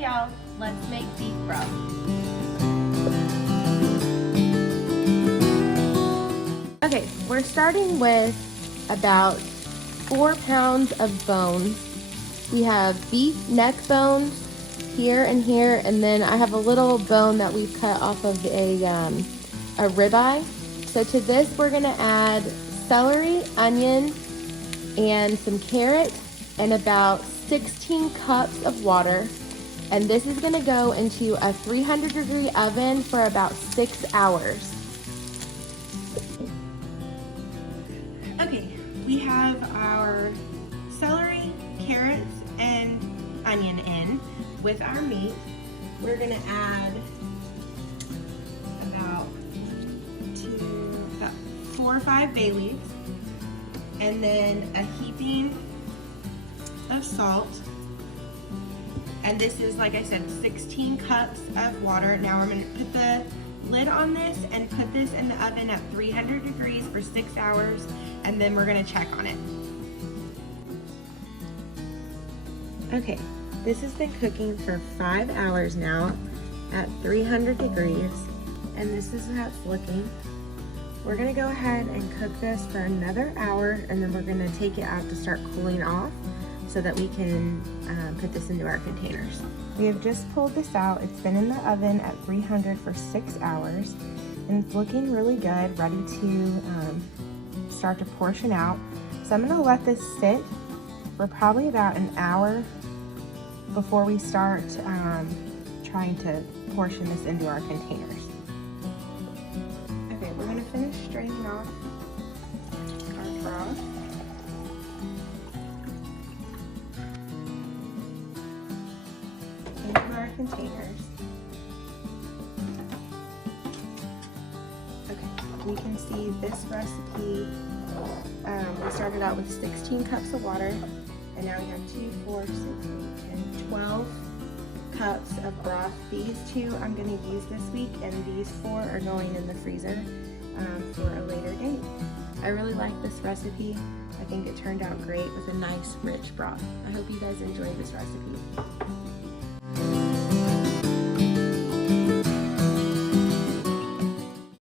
Okay, y'all, let's make beef broth. Okay, we're starting with about 4 pounds of bones. We have beef neck bones here and here, and then I have a little bone that we've cut off of a ribeye. So to this, we're gonna add celery, onion, and some carrot, and about 16 cups of water. And this is gonna go into a 300-degree oven for about 6 hours. Okay, we have our celery, carrots, and onion in with our meat. We're gonna add about 4 or 5 bay leaves, and then a heaping of salt. And this is, like I said, 16 cups of water. Now we're gonna put the lid on this and put this in the oven at 300 degrees for 6 hours, and then we're gonna check on it. Okay, this has been cooking for 5 hours now at 300 degrees, and this is how it's looking. We're gonna go ahead and cook this for another hour, and then we're gonna take it out to start cooling off so that we can put this into our containers. We have just pulled this out. It's been in the oven at 300 for 6 hours, and it's looking really good, ready to start to portion out. So I'm gonna let this sit for probably about an hour before we start trying to portion this into our containers. Okay, we're gonna finish straining off our broth. Into our containers. Okay, you can see this recipe, we started out with 16 cups of water, and now we have 2, 4, 6, 8, 10, 12 cups of broth. These 2 I'm going to use this week, and these 4 are going in the freezer for a later date. I really like this recipe. I think it turned out great with a nice rich broth. I hope you guys enjoyed this recipe.